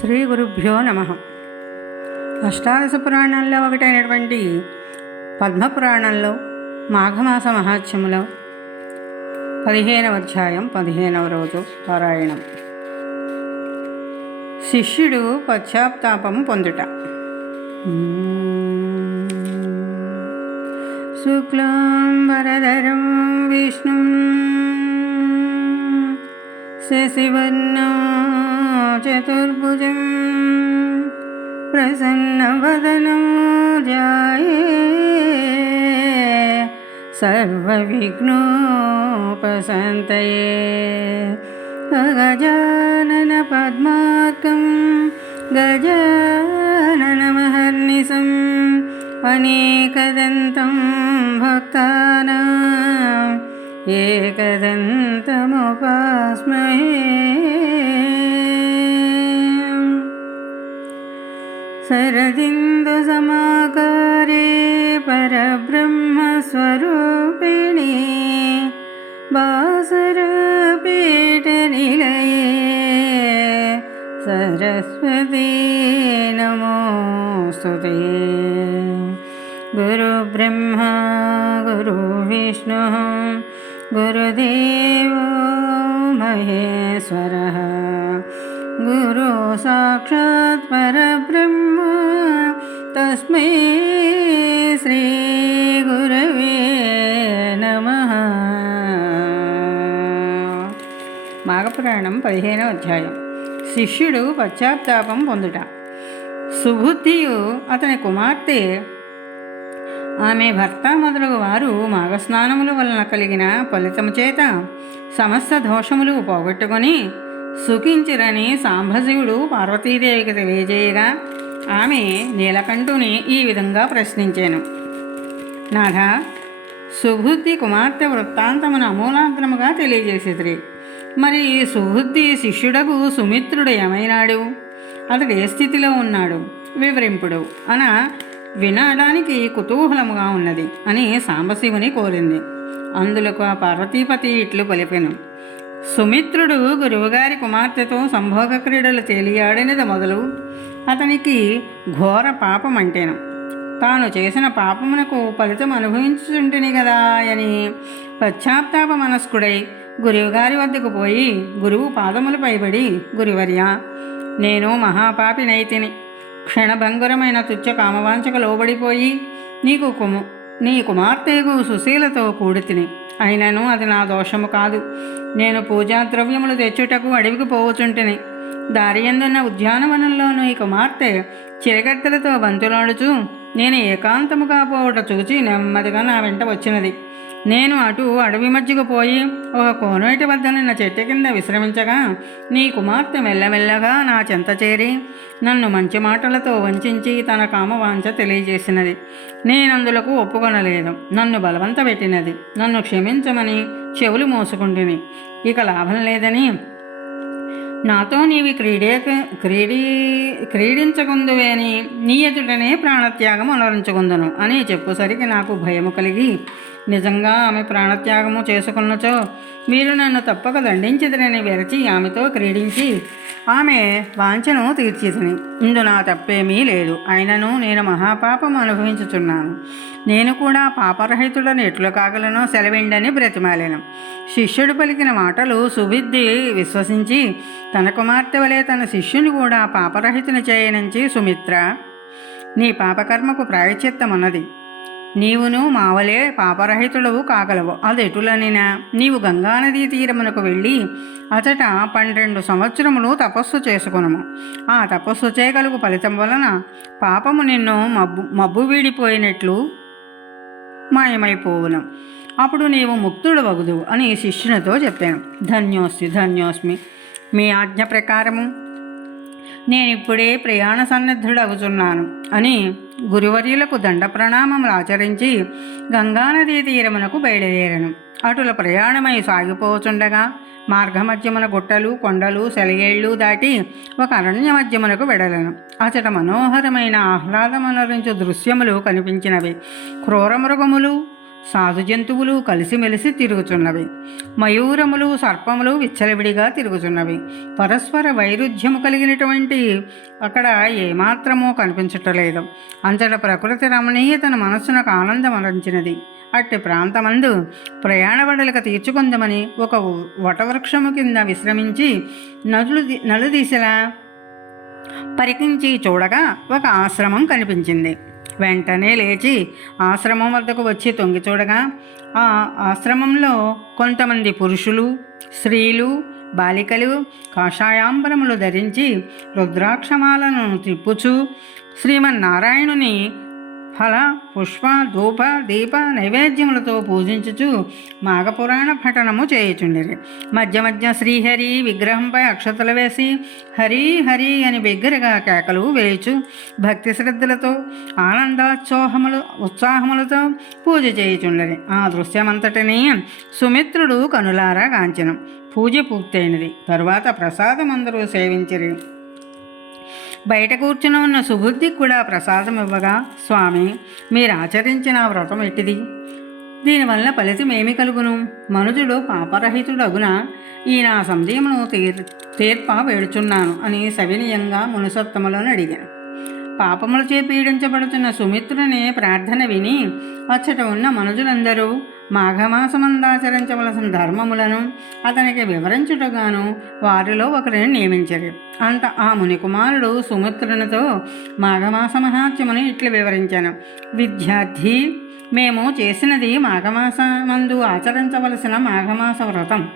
శ్రీ గురుభ్యో నమ. అష్టాదశ పురాణాల్లో ఒకటైనటువంటి పద్మపురాణంలో మాఘమాస మహాత్యములో పదిహేనవ అధ్యాయం పదిహేనవ రోజు పారాయణం. శిష్యుడు పశ్చాత్తాపం పొందుట. శుక్లాంబరధరం విష్ణు శశివర్ణో चतुर्भुजं प्रसन्नवदनं ध्याये सर्वविघ्नोपसन्तये। गजाननपद्माकं गजाननमहर्निशम् अनेकदन्तं भक्ताना एकदन्तमुपास्महे। शरदिन्दुसमाकारे परब्रह्मस्वरूपिणे बासरपीठनिलये सरस्वती नमोऽस्तु ते। गुरुब्रह्मा गुरुविष्णुः गुरुदेवो महेश्वरः गुरु साक्षात् परब्रह्म తస్మై శ్రీ గురవే నమ. మాఘపురాణం పదిహేనవ అధ్యాయం. శిష్యుడు పశ్చాత్తాపం పొందుట. సుబుద్ధియు అతని కుమార్తె ఆమె భర్త మొదలగు వారు మాఘస్నానముల వలన కలిగిన ఫలితము చేత సమస్త దోషములు పోగొట్టుకొని సుఖించిరని సాంభజీవుడు పార్వతీదేవికి తెలియజేయగా ఆమె నీలకంఠుని ఈ విధంగా ప్రశ్నించాను. నాథ సుబుద్ధి కుమార్తె వృత్తాంతమును అమూలాంతరముగా తెలియజేసేది మరి ఈ సుబుద్ధి శిష్యుడకు సుమిత్రుడు ఏమైనాడు? అతడు ఏ స్థితిలో ఉన్నాడు వివరింపుడు. అన వినడానికి కుతూహలముగా ఉన్నది అని సాంబశివుని కోరింది. అందులకు ఆ పార్వతీపతి ఇట్లు పలిపెను సుమిత్రుడు గురువుగారి కుమార్తెతో సంభోగ క్రీడలు తేలియాడినది మొదలు. అతనికి ఘోర పాపం అంటేను. తాను చేసిన పాపమునకు ఫలితం అనుభవించుంటుని కదా అని పశ్చాత్తాప మనస్కుడై గురువుగారి వద్దకు పోయి గురువు పాదములపై పడి గురువర్య నేను మహాపాపినైతిని క్షణభంగురమైన తుచ్చ కామవాంచకు లోబడిపోయి నీకు కుము నీ కుమార్తెకు సుశీలతో కూడితిని. అయినను అది నా దోషము కాదు. నేను పూజా ద్రవ్యములు తెచ్చుటకు అడవికి పోవచుంటిని. దారి ఎందున్న ఉద్యానవనంలోను ఈ కుమార్తె చిరగత్తెలతో బంతులాడుచు నేను ఏకాంతముగా పోవుట చూచి నెమ్మదిగా నా వెంట వచ్చినది. నేను అటు అడవి మధ్యకు పోయి ఒక కోనేటి వద్దనున్న చెట్టు కింద విశ్రమించగా నీ కుమార్తె మెల్లమెల్లగా నా చెంత చేరి నన్ను మంచి మాటలతో వంచించి తన కామవాంఛ తెలియజేసినది. నేనందులకు ఒప్పుకొనలేదు. నన్ను బలవంత పెట్టినది నన్ను క్షమించమని చెవులు మోసుకుంటుని. ఇక లాభం లేదని నాతో నీవి క్రీడే క్రీడీ క్రీడించకుందువే అని నీ ఎదుటనే ప్రాణత్యాగం అలరించకుందును అని చెప్పుసరికి నాకు భయము కలిగి నిజంగా ఆమె ప్రాణత్యాగము చేసుకున్నచో మీరు నన్ను తప్పక దండించదరని వెరచి ఆమెతో క్రీడించి ఆమె వాంఛను తీర్చిదని ఇందు నా తప్పేమీ లేదు. అయినను నేను మహాపాపం అనుభవించుచున్నాను. నేను కూడా పాపరహితుడని ఎట్లు కాగలనో సెలవిండని బ్రతిమాలేను. శిష్యుడు పలికిన మాటలు సుబుద్ధి విశ్వసించి తన కుమార్తె వలె తన శిష్యుని కూడా పాపరహితుని చేయనించి సుమిత్ర నీ పాపకర్మకు ప్రాయచిత్తమున్నది నీవును మావలే పాపరహితుడవు కాగలవు. అదెటులనినా నీవు గంగానదీ తీరమునకు వెళ్ళి అతట పన్నెండు సంవత్సరములు తపస్సు చేసుకునము. ఆ తపస్సు చేయగలుగు ఫలితం వలన పాపము నిన్ను మబ్బు మబ్బు వీడిపోయినట్లు మాయమైపోవును. అప్పుడు నీవు ముక్తుడు వగుదు అని శిష్యునితో చెప్పాను. ధన్యోస్మి ధన్యోస్మి. మీ ఆజ్ఞ ప్రకారము నేను ఇప్పుడే ప్రయాణ సన్నద్ధుడవుతున్నాను అని గురువర్యులకు దండ ప్రణామములు ఆచరించి గంగానదీ తీరమునకు బయలుదేరను. అటుల ప్రయాణమై సాగిపోచుండగా మార్గమధ్యమున గుట్టలు కొండలు సెలయేళ్ళు దాటి ఒక అరణ్య మధ్యమునకు వెడలను. అచట మనోహరమైన ఆహ్లాదమనరించు దృశ్యములు కనిపించినవి. క్రూరమృగములు సాధు జంతువులు కలిసిమెలిసి తిరుగుచున్నవి. మయూరములు సర్పములు విచ్చలవిడిగా తిరుగుచున్నవి. పరస్పర వైరుధ్యము కలిగినటువంటి అక్కడ ఏమాత్రమూ కనిపించటలేదు. అంతట ప్రకృతి రమణీయతను మనస్సునకు ఆనందం అందించినది అట్టి ప్రాంతమందు ప్రయాణ బడలిక తీర్చుకుందామని ఒక వటవృక్షము కింద విశ్రమించి నదులు నలుదిశలా పరికించి చూడగా ఒక ఆశ్రమం కనిపించింది. వెంటనే లేచి ఆశ్రమం వద్దకు వచ్చి తొంగి చూడగా ఆ ఆశ్రమంలో కొంతమంది పురుషులు స్త్రీలు బాలికలు కాషాయాంబరములు ధరించి రుద్రాక్షమాలను త్రిప్పుచు శ్రీమన్నారాయణుని ఫల పుష్ప ధూప దీప నైవేద్యములతో పూజించుచు మాఘపురాణ పఠనము చేయుచుండిరి. మధ్య మధ్య శ్రీహరి విగ్రహంపై అక్షతలు వేసి హరి హరి అని బిగ్గరగా కేకలు వేయుచు భక్తి శ్రద్ధలతో ఆనందోత్సోహములు ఉత్సాహములతో పూజ చేయుచుండరి. ఆ దృశ్యమంతటిని సుమిత్రుడు కనులారా గాంచనం. పూజ పూర్తయినది. తరువాత ప్రసాదం అందరూ సేవించిరి. బయట కూర్చుని ఉన్న సుబుద్ధికి కూడా ప్రసాదం ఇవ్వగా స్వామి మీరు ఆచరించిన వ్రతం ఎట్టిది? దీనివల్ల ఫలితం ఏమి కలుగును? మనుజుడు పాపరహితుడగున? ఈ నా సందేహమును తీర్ తీర్ప వేడుచున్నాను అని సవినయంగా మునుసత్తములను అడిగాను. పాపములచే పీడించబడుతున్న సుమిత్రుని ప్రార్థన విని అచ్చట ఉన్న మనుజులందరూ మాఘమాసమందాచరించవలసిన ధర్మములను అతనికి వివరించుటగాను వారిలో ఒకరిని నియమించరు. అంత ఆ మునికుమారుడు సుమిత్రునితో మాఘమాస మహాత్యమును ఇట్లు వివరించాను. విద్యార్థి మేము చేసినది మాఘమాసమందు ఆచరించవలసిన మాఘమాస వ్రతం.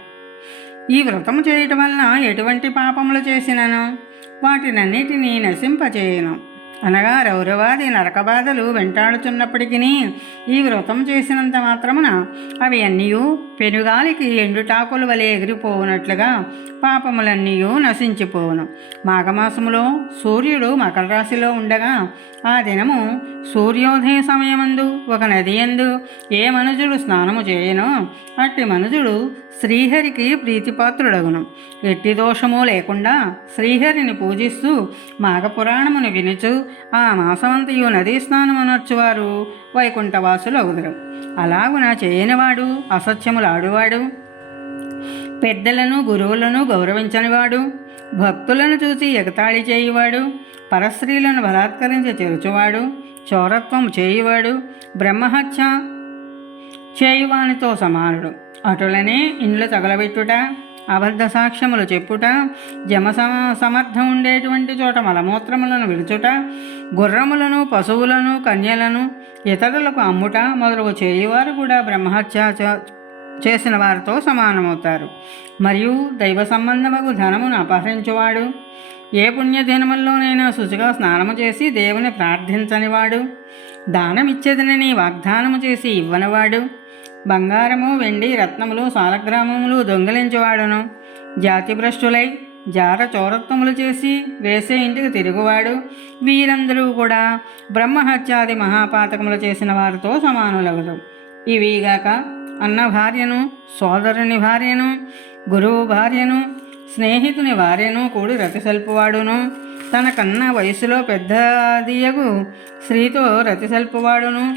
ఈ వ్రతం చేయటం వలన ఎటువంటి పాపములు చేసినను? వాటినన్నిటినీ నశింపచేయను. అనగా రౌరవాది నరకబాధలు వెంటాడుతున్నప్పటికీ ఈ వ్రతం చేసినంత మాత్రమున అవి అన్నీ పెనుగాలికి ఎండుటాకుల వలె ఎగిరిపోవునట్లుగా పాపములన్నీ నశించిపోవును. మాఘమాసములో సూర్యుడు మకర రాశిలో ఉండగా ఆ దినము సూర్యోదయ సమయమందు ఒక నది ఎందు ఏ మనుజుడు స్నానము చేయనో అట్టి మనుజుడు శ్రీహరికి ప్రీతిపాత్రుడగును. ఎట్టి దోషము లేకుండా శ్రీహరిని పూజిస్తూ మాఘపురాణమును వినుచు ఆ మాసమంతయు నదీ స్నానమునర్చువారు వైకుంఠవాసులు అవుదరు అలాగున చేయనివాడు అసత్యములాడువాడు. పెద్దలను గురువులను గౌరవించనివాడు. భక్తులను చూసి ఎగతాళి చేయువాడు. పరస్త్రీలను బలాత్కరించి చెరుచువాడు. చౌరత్వం చేయువాడు. బ్రహ్మహత్య చేయువానితో సమానుడు. అటులనే ఇండ్లు తగలబెట్టుట. అబద్ధ సాక్ష్యములు చెప్పుట జమ సమ సమర్థం ఉండేటువంటి చోట మలమూత్రములను విడుచుట గుర్రములను పశువులను కన్యలను ఇతరులకు అమ్ముట మొదలగు చేయువారు కూడా బ్రహ్మహత్య చేసిన వారితో సమానమవుతారు. మరియు దైవ సంబంధముకు ధనమును అపహరించువాడు ఏ పుణ్యదినముల్లోనైనా శుచిగా స్నానము చేసి దేవుని ప్రార్థించనివాడు దానమిచ్చేదనని వాగ్దానము చేసి ఇవ్వనివాడు బంగారము వెండి రత్నములు సాలగ్రామములు దొంగిలించేవాడును. జాతిభ్రష్టులై జార చౌరత్వములు చేసి వేసే ఇంటికి తిరుగువాడు. వీరందరూ కూడా బ్రహ్మహత్యాది మహాపాతకములు చేసిన వారితో సమానులగదు ఇవిగాక అన్న భార్యను సోదరుని భార్యను గురువు భార్యను స్నేహితుని భార్యను కూడి రతిసల్పువాడును. తనకన్నా వయసులో పెద్దదియగు స్త్రీతో రతిసల్పువాడును.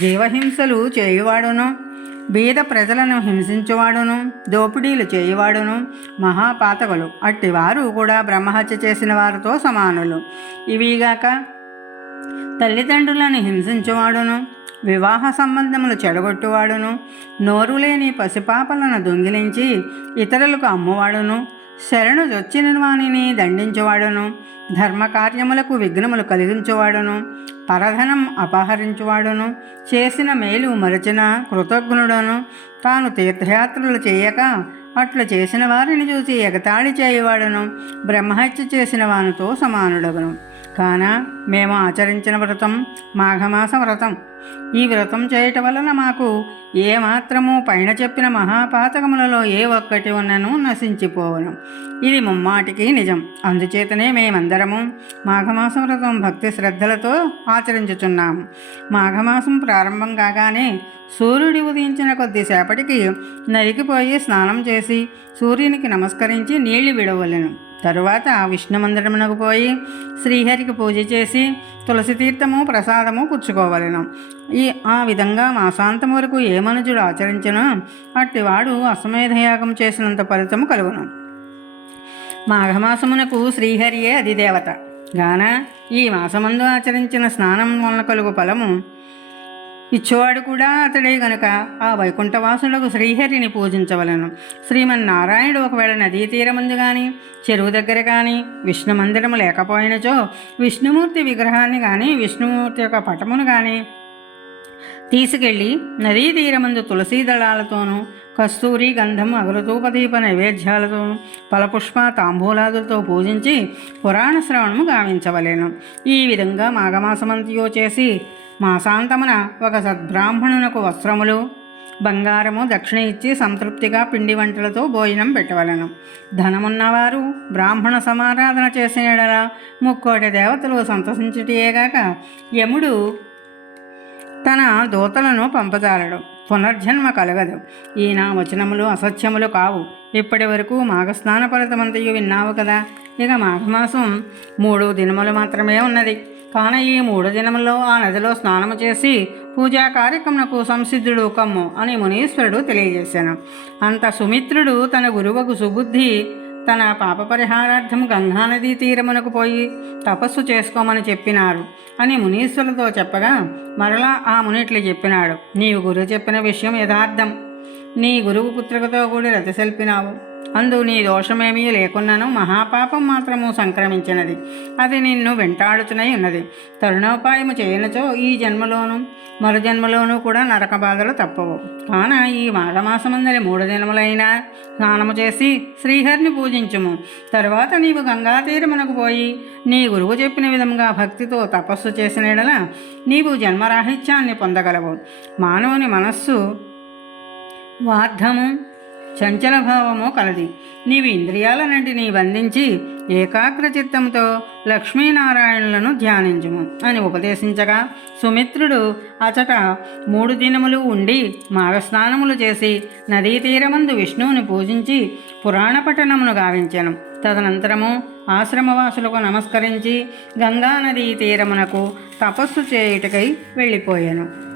జీవహింసలు చేయువాడును. బీద ప్రజలను హింసించువాడును దోపిడీలు చేయువాడును మహాపాతకులు. అట్టివారు కూడా బ్రహ్మహత్య చేసిన వారితో సమానులు. ఇవిగాక తల్లిదండ్రులను హింసించువాడును వివాహ సంబంధములు చెడగొట్టువాడును నోరు లేని పసిపాపలను దొంగిలించి ఇతరులకు అమ్మువాడును శరణు చొచ్చిన వాణిని దండించువాడును ధర్మకార్యములకు విఘ్నములు కలిగించువాడును పరధనం అపహరించువాడును చేసిన మేలు మరచిన కృతజ్ఞుడను. తాను తీర్థయాత్రలు చేయక అట్లు చేసిన వారిని చూసి ఎగతాళి చేయవాడను బ్రహ్మహత్య చేసిన వానితో సమానుడగను. కాన మేము ఆచరించిన వ్రతం? మాఘమాస వ్రతం. ఈ వ్రతం చేయటం వలన మాకు ఏ మాత్రము పైన చెప్పిన మహాపాతకములలో ఏ ఒక్కటి ఉన్నను నశించిపోవను. ఇది ముమ్మాటికి నిజం. అందుచేతనే మేమందరము మాఘమాస వ్రతం భక్తి శ్రద్ధలతో ఆచరించుచున్నాము మాఘమాసం ప్రారంభం కాగానే సూర్యుడి ఉదయించిన కొద్దిసేపటికి నరికిపోయి స్నానం చేసి సూర్యునికి నమస్కరించి నీళ్ళు విడవలను. తరువాత విష్ణు మందిరమునకు పోయి శ్రీహరికి పూజ చేసి తులసి తీర్థము ప్రసాదము పుచ్చుకోవలెను. ఈ ఆ విధంగా మాసాంతం వరకు ఏ మనుజుడు ఆచరించినో అట్టివాడు అశ్వమేధయాగం చేసినంత ఫలితము కలుగును. మాఘమాసమునకు శ్రీహరియే అధిదేవత. గాన ఈ మాసమందు ఆచరించిన స్నానం వలన కలుగు ఫలము ఇచ్చేవాడు కూడా అతడే గనుక. ఆ వైకుంఠవాసులకు శ్రీహరిని పూజించవలను. శ్రీమన్నారాయణుడు ఒకవేళ నదీ తీరముందు కానీ చెరువు దగ్గర కానీ విష్ణు మందిరము లేకపోయినచో విష్ణుమూర్తి విగ్రహాన్ని కానీ విష్ణుమూర్తి యొక్క పటమును కానీ తీసుకెళ్ళి నదీ తీరమందు తులసీ దళాలతోనూ కస్తూరి గంధం అగరతూపదీప నైవేద్యాలతోనూ ఫలపుష్ప తాంబూలాదులతో పూజించి పురాణ శ్రవణము గావించవలెను. ఈ విధంగా మాఘమాసమంతియో చేసి మాసాంతమున ఒక సద్బ్రాహ్మణునకు వస్త్రములు బంగారము దక్షిణ ఇచ్చి సంతృప్తిగా పిండి వంటలతో భోజనం పెట్టవలను. ధనమున్నవారు బ్రాహ్మణ సమారాధన చేసిన యెడల ముక్కోటి దేవతలు సంతసించుటయేగాక యముడు తన దూతలను పంపజాలడు. పునర్జన్మ కలగదు. ఈయన వచనములు అసత్యములు కావు. ఇప్పటి వరకు మాఘస్నాన ఫలితమంతయు విన్నావు కదా? ఇక మాఘమాసం మూడు దినములు మాత్రమే ఉన్నది. కాన ఈ మూడు దినముల్లో ఆ నదిలో స్నానము చేసి పూజా కార్యక్రమకు సంసిద్ధుడు కమ్ము అని మునీశ్వరుడు తెలియజేశాను. అంత సుమిత్రుడు తన గురువకు సుబుద్ధి తన పాప పరిహారార్థం గంగానదీ తీరమునకు పోయి తపస్సు చేసుకోమని చెప్పినారు అని మునీశ్వరులతో చెప్పగా మరలా ఆ మునిట్లు చెప్పినాడు. నీవు గురువు చెప్పిన విషయం యథార్థం. నీ గురువు పుత్రికతో కూడి రతిసెల్పినావు అందు నీ దోషమేమీ లేకున్నాను. మహాపాపం మాత్రము సంక్రమించినది. అది నిన్ను వెంటాడుచునై ఉన్నది. తరుణోపాయము చేయనచో ఈ జన్మలోను మరు జన్మలోనూ కూడా నరక బాధలు తప్పవు. కాన ఈ మాఘమాసమందరి మూడు దినములైనా స్నానము చేసి శ్రీహరిని పూజించుము. తరువాత నీవు గంగా తీరమునకు పోయి నీ గురువు చెప్పిన విధంగా భక్తితో తపస్సు చేసిన యెడల నీవు జన్మరాహిత్యాన్ని పొందగలవు. మానవుని మనస్సు వార్ధము చంచల భావము కలది. నీవు ఇంద్రియాలన్నింటినీ బంధించి ఏకాగ్ర చిత్తంతో లక్ష్మీనారాయణులను ధ్యానించుము అని ఉపదేశించగా సుమిత్రుడు అచట మూడు దినములు ఉండి మాఘస్నానములు చేసి నదీ తీరమందు విష్ణువుని పూజించి పురాణ పఠనమును గావించెను. తదనంతరము ఆశ్రమవాసులకు నమస్కరించి గంగానదీ తీరమునకు తపస్సు చేయుటకై వెళ్ళిపోయాను.